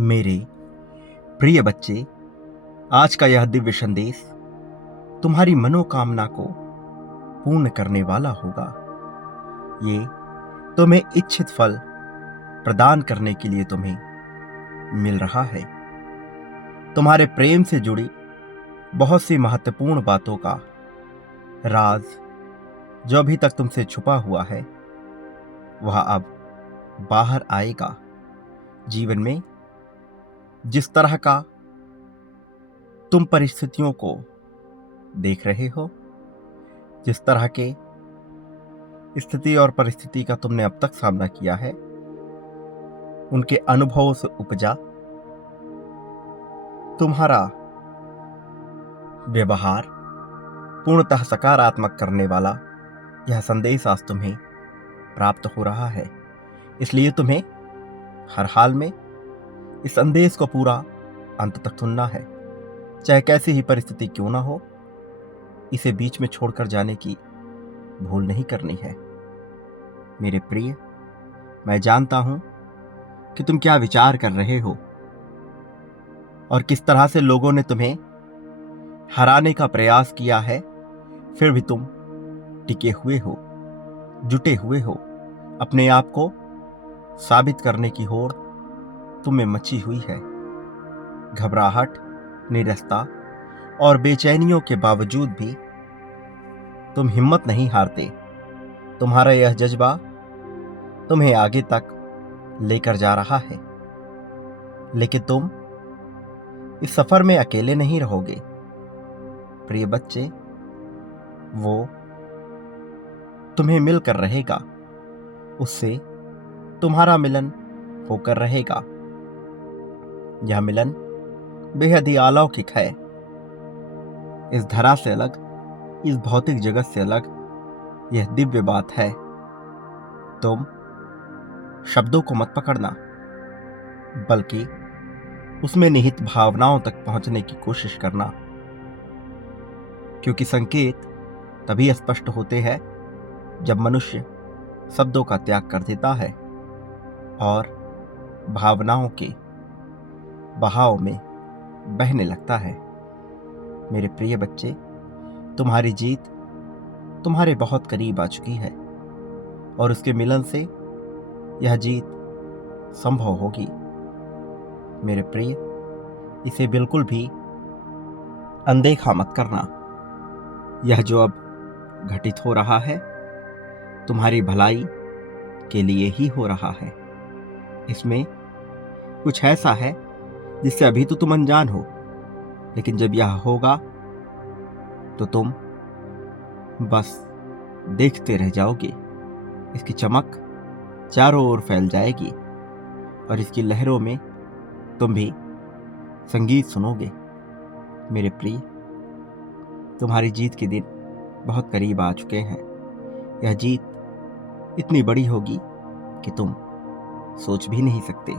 मेरे प्रिय बच्चे, आज का यह दिव्य संदेश तुम्हारी मनोकामना को पूर्ण करने वाला होगा। ये तुम्हें इच्छित फल प्रदान करने के लिए तुम्हें मिल रहा है। तुम्हारे प्रेम से जुड़ी बहुत सी महत्वपूर्ण बातों का राज जो अभी तक तुमसे छुपा हुआ है वह अब बाहर आएगा। जीवन में जिस तरह का तुम परिस्थितियों को देख रहे हो, जिस तरह के स्थिति और परिस्थिति का तुमने अब तक सामना किया है, उनके अनुभवों से उपजा तुम्हारा व्यवहार पूर्णतः सकारात्मक करने वाला यह संदेश आज तुम्हें प्राप्त हो रहा है। इसलिए तुम्हें हर हाल में इस संदेश को पूरा अंत तक सुनना है। चाहे कैसी ही परिस्थिति क्यों ना हो, इसे बीच में छोड़कर जाने की भूल नहीं करनी है। मेरे प्रिय, मैं जानता हूं कि तुम क्या विचार कर रहे हो और किस तरह से लोगों ने तुम्हें हराने का प्रयास किया है, फिर भी तुम टिके हुए हो, जुटे हुए हो। अपने आप को साबित करने की होड़ तुम में मची हुई है। घबराहट, निरस्ता और बेचैनियों के बावजूद भी तुम हिम्मत नहीं हारते। तुम्हारा यह जज्बा तुम्हें आगे तक लेकर जा रहा है। लेकिन तुम इस सफर में अकेले नहीं रहोगे। प्रिय बच्चे, वो तुम्हें मिलकर रहेगा, उससे तुम्हारा मिलन होकर रहेगा। यह मिलन बेहद ही अलौकिक है। इस धरा से अलग, इस भौतिक जगत से अलग यह दिव्य बात है। तुम शब्दों को मत पकड़ना, बल्कि उसमें निहित भावनाओं तक पहुंचने की कोशिश करना, क्योंकि संकेत तभी स्पष्ट होते हैं जब मनुष्य शब्दों का त्याग कर देता है और भावनाओं के बहाव में बहने लगता है। मेरे प्रिय बच्चे, तुम्हारी जीत तुम्हारे बहुत करीब आ चुकी है और उसके मिलन से यह जीत संभव होगी। मेरे प्रिय, इसे बिल्कुल भी अनदेखा मत करना। यह जो अब घटित हो रहा है तुम्हारी भलाई के लिए ही हो रहा है। इसमें कुछ ऐसा है जिससे अभी तो तुम अनजान हो, लेकिन जब यह होगा तो तुम बस देखते रह जाओगे। इसकी चमक चारों ओर फैल जाएगी और इसकी लहरों में तुम भी संगीत सुनोगे। मेरे प्रिय, तुम्हारी जीत के दिन बहुत करीब आ चुके हैं। यह जीत इतनी बड़ी होगी कि तुम सोच भी नहीं सकते।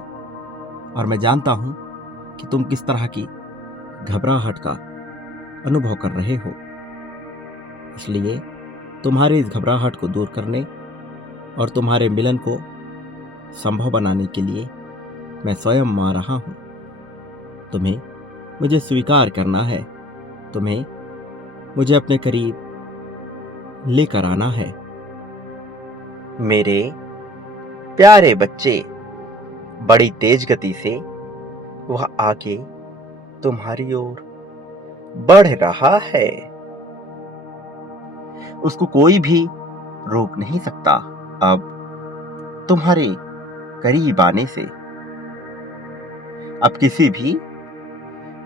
और मैं जानता हूं कि तुम किस तरह की घबराहट का अनुभव कर रहे हो। इसलिए तुम्हारी इस घबराहट को दूर करने और तुम्हारे मिलन को संभव बनाने के लिए मैं स्वयं आ रहा हूं। तुम्हें मुझे स्वीकार करना है, तुम्हें मुझे अपने करीब लेकर आना है। मेरे प्यारे बच्चे, बड़ी तेज गति से वह आगे तुम्हारी ओर बढ़ रहा है। उसको कोई भी रोक नहीं सकता। अब तुम्हारे करीब आने से अब किसी भी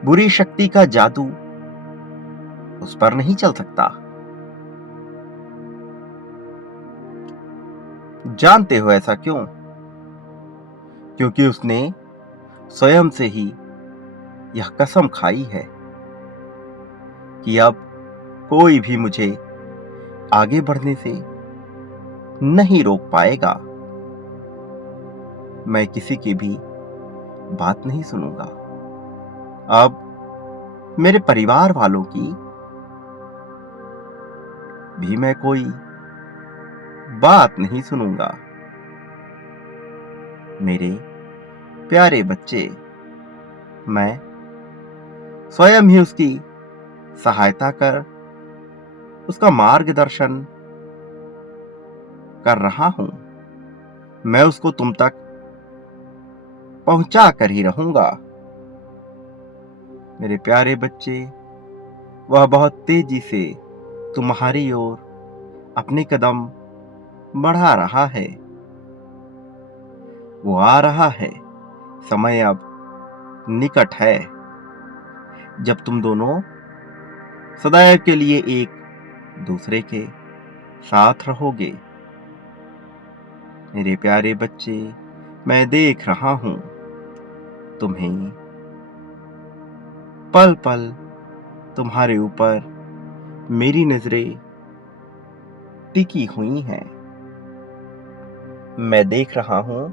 बुरी शक्ति का जादू उस पर नहीं चल सकता। जानते हो ऐसा क्यों? क्योंकि उसने स्वयं से ही यह कसम खाई है कि अब कोई भी मुझे आगे बढ़ने से नहीं रोक पाएगा। मैं किसी की भी बात नहीं सुनूंगा। अब मेरे परिवार वालों की भी मैं कोई बात नहीं सुनूंगा। मेरे प्यारे बच्चे, मैं स्वयं ही उसकी सहायता कर उसका मार्गदर्शन कर रहा हूं। मैं उसको तुम तक पहुंचा कर ही रहूंगा। मेरे प्यारे बच्चे, वह बहुत तेजी से तुम्हारी ओर अपने कदम बढ़ा रहा है। वो आ रहा है। समय अब निकट है जब तुम दोनों सदैव के लिए एक दूसरे के साथ रहोगे। मेरे प्यारे बच्चे, मैं देख रहा हूं तुम्हें। पल पल तुम्हारे ऊपर मेरी नजरें टिकी हुई हैं। मैं देख रहा हूं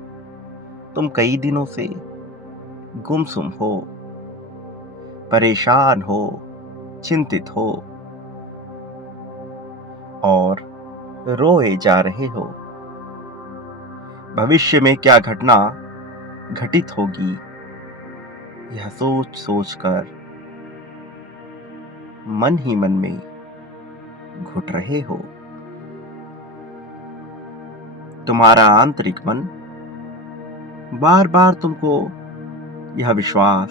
तुम कई दिनों से गुमसुम हो, परेशान हो, चिंतित हो और रोए जा रहे हो। भविष्य में क्या घटना घटित होगी, यह सोच सोच कर मन ही मन में घुट रहे हो। तुम्हारा आंतरिक मन बार बार तुमको यह विश्वास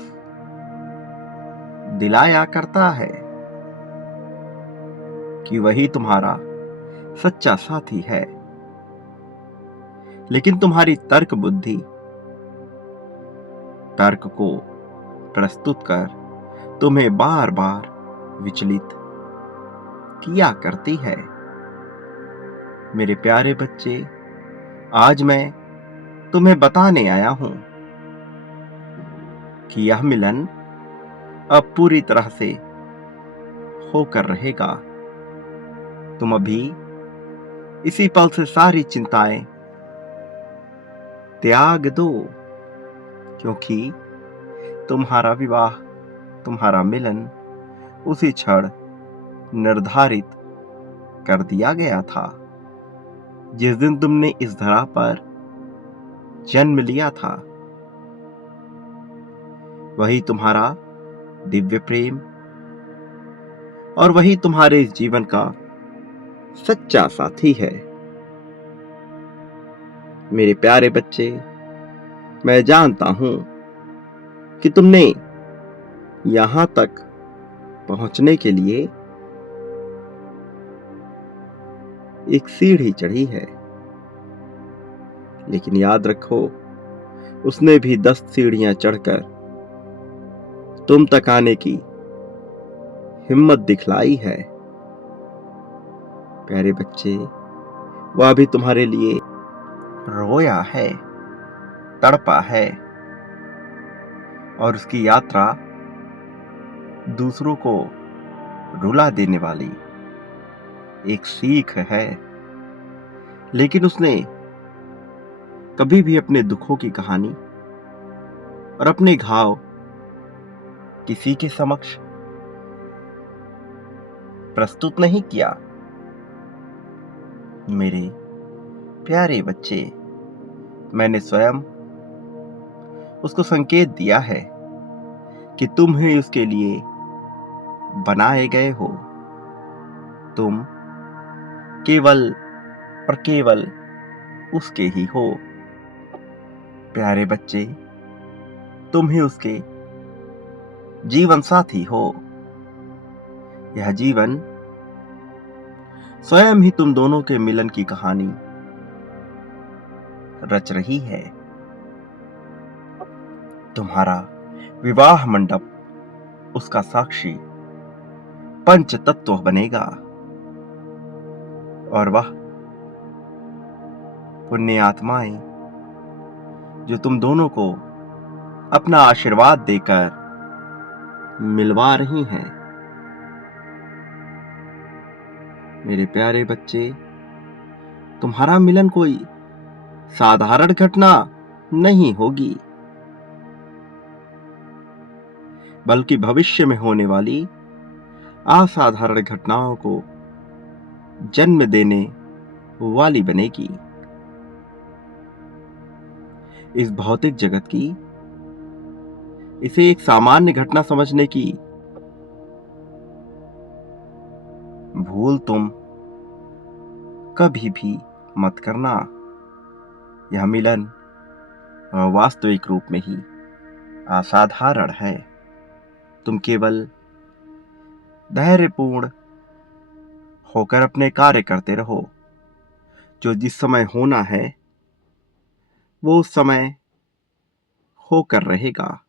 दिलाया करता है कि वही तुम्हारा सच्चा साथी है, लेकिन तुम्हारी तर्क बुद्धि तर्क को प्रस्तुत कर तुम्हें बार बार विचलित किया करती है। मेरे प्यारे बच्चे, आज मैं तुम्हें बताने आया हूं कि यह मिलन अब पूरी तरह से होकर रहेगा। तुम अभी इसी पल से सारी चिंताएं त्याग दो, क्योंकि तुम्हारा विवाह, तुम्हारा मिलन उसी क्षण निर्धारित कर दिया गया था जिस दिन तुमने इस धरा पर जन्म लिया था। वही तुम्हारा दिव्य प्रेम और वही तुम्हारे इस जीवन का सच्चा साथी है। मेरे प्यारे बच्चे, मैं जानता हूं कि तुमने यहां तक पहुंचने के लिए एक सीढ़ी चढ़ी है, लेकिन याद रखो, उसने भी 10 सीढ़ियां चढ़कर तुम तक आने की हिम्मत दिखलाई है। प्यारे बच्चे, वह भी तुम्हारे लिए रोया है, तड़पा है और उसकी यात्रा दूसरों को रुला देने वाली एक सीख है, लेकिन उसने कभी भी अपने दुखों की कहानी और अपने घाव किसी के समक्ष प्रस्तुत नहीं किया। मेरे प्यारे बच्चे, मैंने स्वयं उसको संकेत दिया है कि तुम ही उसके लिए बनाए गए हो। तुम केवल और केवल उसके ही हो। प्यारे बच्चे, तुम ही उसके जीवन साथी हो। यह जीवन स्वयं ही तुम दोनों के मिलन की कहानी रच रही है। तुम्हारा विवाह मंडप उसका साक्षी पंच तत्व बनेगा और वह पुण्य आत्माएं जो तुम दोनों को अपना आशीर्वाद देकर मिलवा रही हैं। मेरे प्यारे बच्चे, तुम्हारा मिलन कोई साधारण घटना नहीं होगी, बल्कि भविष्य में होने वाली असाधारण घटनाओं को जन्म देने वाली बनेगी। इस भौतिक जगत की इसे एक सामान्य घटना समझने की भूल तुम कभी भी मत करना। यह मिलन वास्तविक रूप में ही असाधारण है। तुम केवल धैर्यपूर्ण होकर अपने कार्य करते रहो। जो जिस समय होना है वो उस समय होकर रहेगा।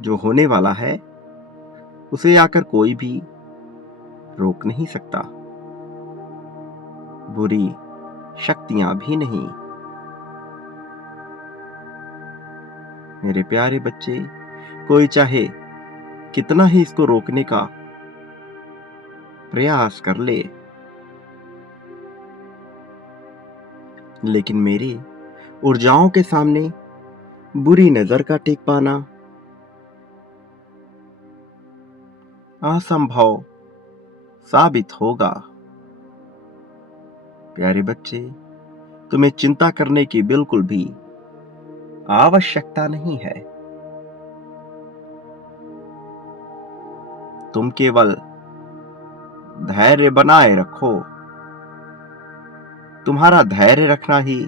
जो होने वाला है उसे आकर कोई भी रोक नहीं सकता, बुरी शक्तियां भी नहीं। मेरे प्यारे बच्चे, कोई चाहे कितना ही इसको रोकने का प्रयास कर ले, लेकिन मेरी ऊर्जाओं के सामने बुरी नजर का टेक पाना असंभव साबित होगा। प्यारे बच्चे, तुम्हें चिंता करने की बिल्कुल भी आवश्यकता नहीं है। तुम केवल धैर्य बनाए रखो। तुम्हारा धैर्य रखना ही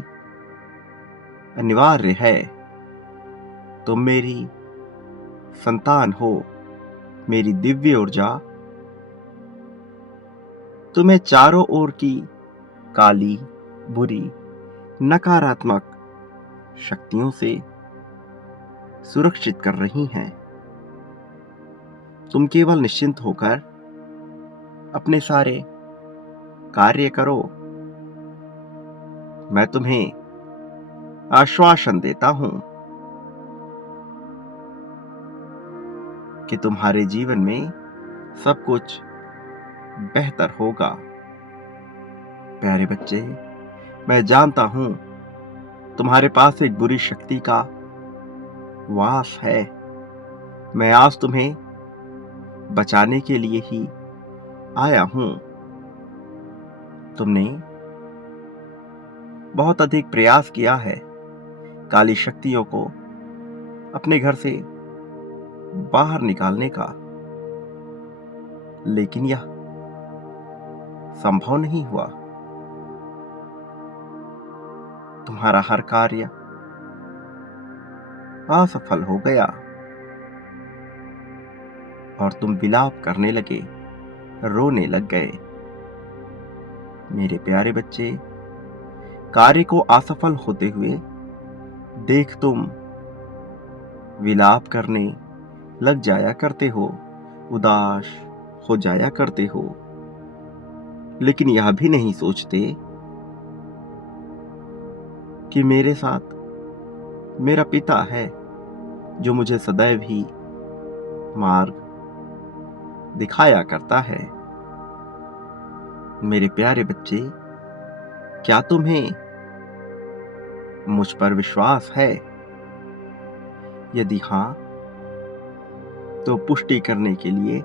अनिवार्य है। तुम मेरी संतान हो, मेरी दिव्य ऊर्जा तुम्हें चारों ओर की काली, बुरी, नकारात्मक शक्तियों से सुरक्षित कर रही हैं। तुम केवल निश्चिंत होकर अपने सारे कार्य करो। मैं तुम्हें आश्वासन देता हूं कि तुम्हारे जीवन में सब कुछ बेहतर होगा। प्यारे बच्चे, मैं जानता हूं तुम्हारे पास एक बुरी शक्ति का वास है। मैं आज तुम्हें बचाने के लिए ही आया हूं। तुमने बहुत अधिक प्रयास किया है काली शक्तियों को अपने घर से बाहर निकालने का, लेकिन यह संभव नहीं हुआ। तुम्हारा हर कार्य असफल हो गया और तुम विलाप करने लगे, रोने लग गए। मेरे प्यारे बच्चे, कार्य को असफल होते हुए देख तुम विलाप करने लग जाया करते हो, उदास हो जाया करते हो, लेकिन यह भी नहीं सोचते कि मेरे साथ मेरा पिता है जो मुझे सदैव ही मार्ग दिखाया करता है। मेरे प्यारे बच्चे, क्या तुम्हें मुझ पर विश्वास है? यदि हां, तो पुष्टि करने के लिए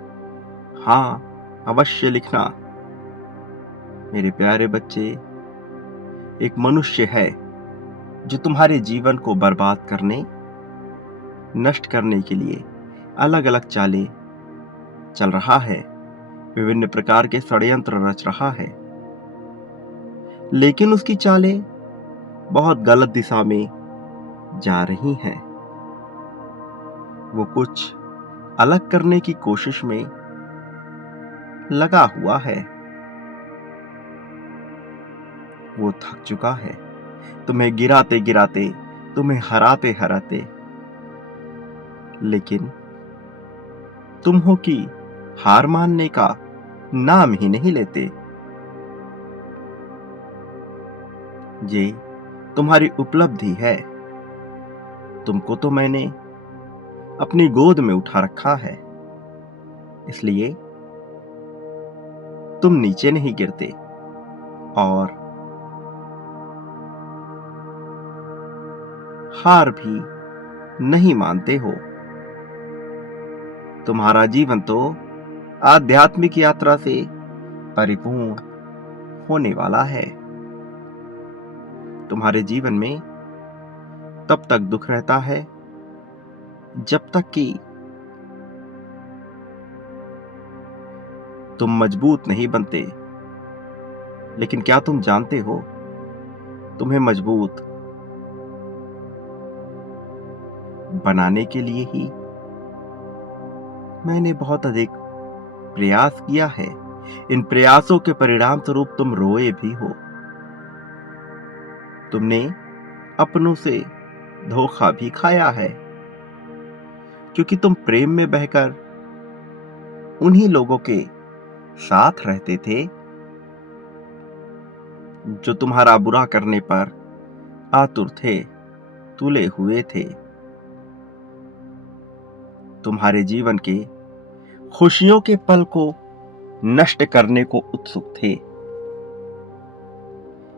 हां अवश्य लिखना। मेरे प्यारे बच्चे, एक मनुष्य है जो तुम्हारे जीवन को बर्बाद करने, नष्ट करने के लिए अलग अलग चालें चल रहा है, विभिन्न प्रकार के षड्यंत्र रच रहा है, लेकिन उसकी चालें बहुत गलत दिशा में जा रही हैं। वो कुछ अलग करने की कोशिश में लगा हुआ है। वो थक चुका है, तुम्हें गिराते गिराते, तुम्हें हराते हराते, लेकिन तुम हो कि हार मानने का नाम ही नहीं लेते। ये तुम्हारी उपलब्धि है। तुमको तो मैंने अपनी गोद में उठा रखा है, इसलिए तुम नीचे नहीं गिरते और हार भी नहीं मानते हो। तुम्हारा जीवन तो आध्यात्मिक यात्रा से परिपूर्ण होने वाला है। तुम्हारे जीवन में तब तक दुख रहता है जब तक कि तुम मजबूत नहीं बनते। लेकिन क्या तुम जानते हो, तुम्हें मजबूत बनाने के लिए ही मैंने बहुत अधिक प्रयास किया है। इन प्रयासों के परिणाम स्वरूप तुम रोए भी हो। तुमने अपनों से धोखा भी खाया है, क्योंकि तुम प्रेम में बहकर उन्हीं लोगों के साथ रहते थे जो तुम्हारा बुरा करने पर आतुर थे, तुले हुए थे, तुम्हारे जीवन के खुशियों के पल को नष्ट करने को उत्सुक थे।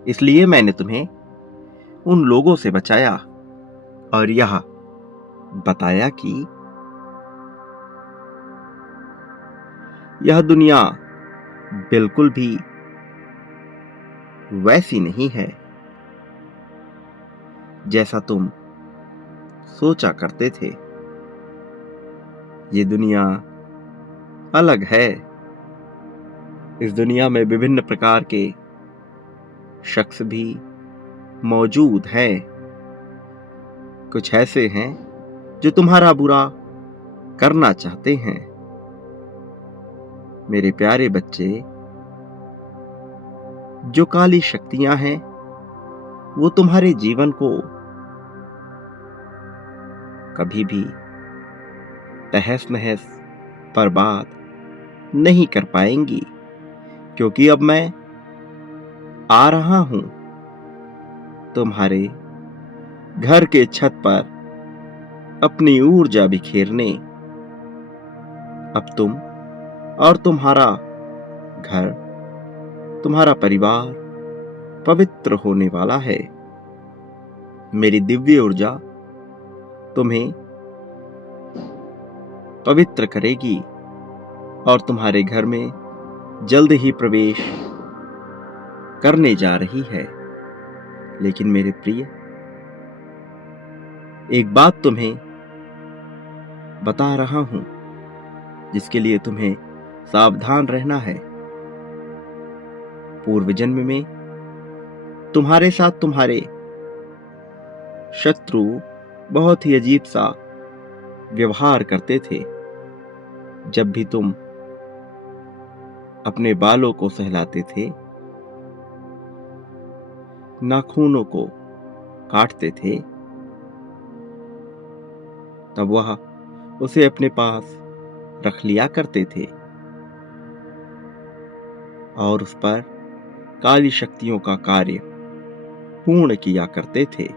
इसलिए मैंने तुम्हें उन लोगों से बचाया और यह बताया कि यह दुनिया बिल्कुल भी वैसी नहीं है जैसा तुम सोचा करते थे। ये दुनिया अलग है। इस दुनिया में विभिन्न प्रकार के शख्स भी मौजूद हैं। कुछ ऐसे हैं जो तुम्हारा बुरा करना चाहते हैं। मेरे प्यारे बच्चे, जो काली शक्तियां हैं वो तुम्हारे जीवन को कभी भी तहस नहस बर्बाद नहीं कर पाएंगी, क्योंकि अब मैं आ रहा हूं तुम्हारे घर के छत पर अपनी ऊर्जा बिखेरने। अब तुम और तुम्हारा घर, तुम्हारा परिवार पवित्र होने वाला है। मेरी दिव्य ऊर्जा तुम्हें पवित्र करेगी और तुम्हारे घर में जल्द ही प्रवेश करने जा रही है। लेकिन मेरे प्रिय, एक बात तुम्हें बता रहा हूं, जिसके लिए तुम्हें सावधान रहना है। पूर्व जन्म में तुम्हारे साथ तुम्हारे शत्रु बहुत ही अजीब सा व्यवहार करते थे। जब भी तुम अपने बालों को सहलाते थे, नाखूनों को काटते थे, तब वह उसे अपने पास रख लिया करते थे और उस पर काली शक्तियों का कार्य पूर्ण किया करते थे।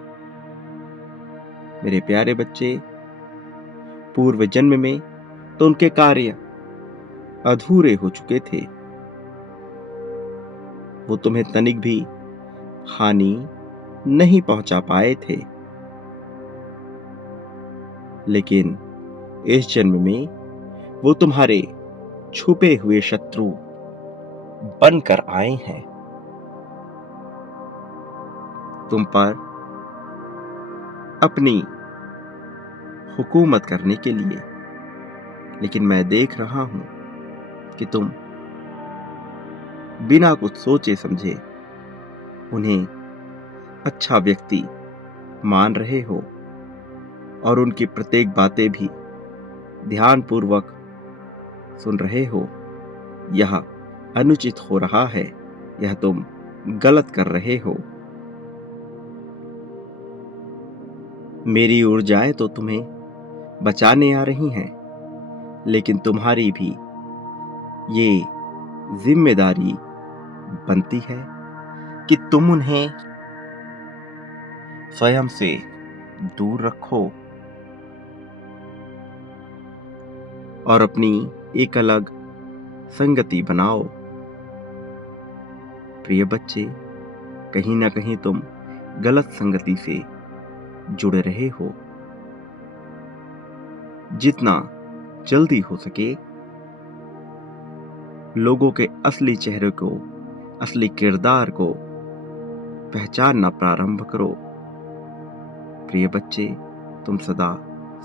मेरे प्यारे बच्चे, पूर्व जन्म में तो उनके कार्य अधूरे हो चुके थे। वो तुम्हें तनिक भी हानि नहीं पहुंचा पाए थे। लेकिन इस जन्म में वो तुम्हारे छुपे हुए शत्रु बनकर आए हैं, तुम पर अपनी हुकूमत करने के लिए। लेकिन मैं देख रहा हूं कि तुम बिना कुछ सोचे समझे उन्हें अच्छा व्यक्ति मान रहे हो और उनकी प्रत्येक बातें भी ध्यानपूर्वक सुन रहे हो। यह अनुचित हो रहा है, यह तुम गलत कर रहे हो। मेरी ऊर्जाएं तो तुम्हें बचाने आ रही हैं, लेकिन तुम्हारी भी ये जिम्मेदारी बनती है कि तुम उन्हें स्वयं से दूर रखो और अपनी एक अलग संगति बनाओ। प्रिय बच्चे, कहीं ना कहीं तुम गलत संगति से जुड़े रहे हो। जितना जल्दी हो सके लोगों के असली चेहरे को, असली किरदार को पहचानना प्रारंभ करो। प्रिय बच्चे, तुम सदा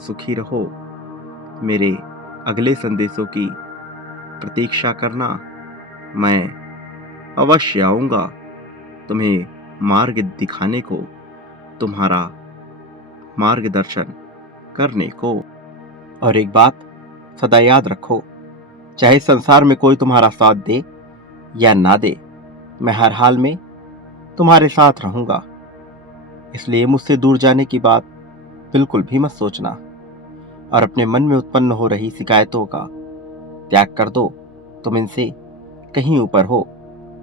सुखी रहो। मेरे अगले संदेशों की प्रतीक्षा करना। मैं अवश्य आऊँगा तुम्हें मार्ग दिखाने को, तुम्हारा मार्गदर्शन करने को। और एक बात सदा याद रखो, चाहे संसार में कोई तुम्हारा साथ दे या ना दे, मैं हर हाल में तुम्हारे साथ रहूंगा। इसलिए मुझसे दूर जाने की बात बिल्कुल भी मत सोचना और अपने मन में उत्पन्न हो रही शिकायतों का त्याग कर दो। तुम इनसे कहीं ऊपर हो।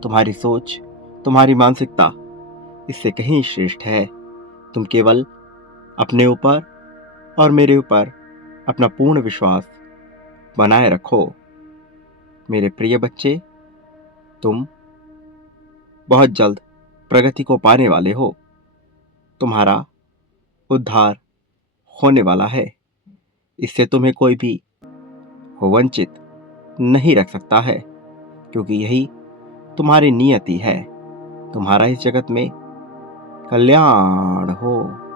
तुम्हारी सोच, तुम्हारी मानसिकता इससे कहीं श्रेष्ठ है। तुम केवल अपने ऊपर और मेरे ऊपर अपना पूर्ण विश्वास बनाए रखो। मेरे प्रिय बच्चे, तुम बहुत जल्द प्रगति को पाने वाले हो। तुम्हारा उद्धार होने वाला है। इससे तुम्हें कोई भी वंचित नहीं रख सकता है, क्योंकि यही तुम्हारी नियति है। तुम्हारा इस जगत में कल्याण हो।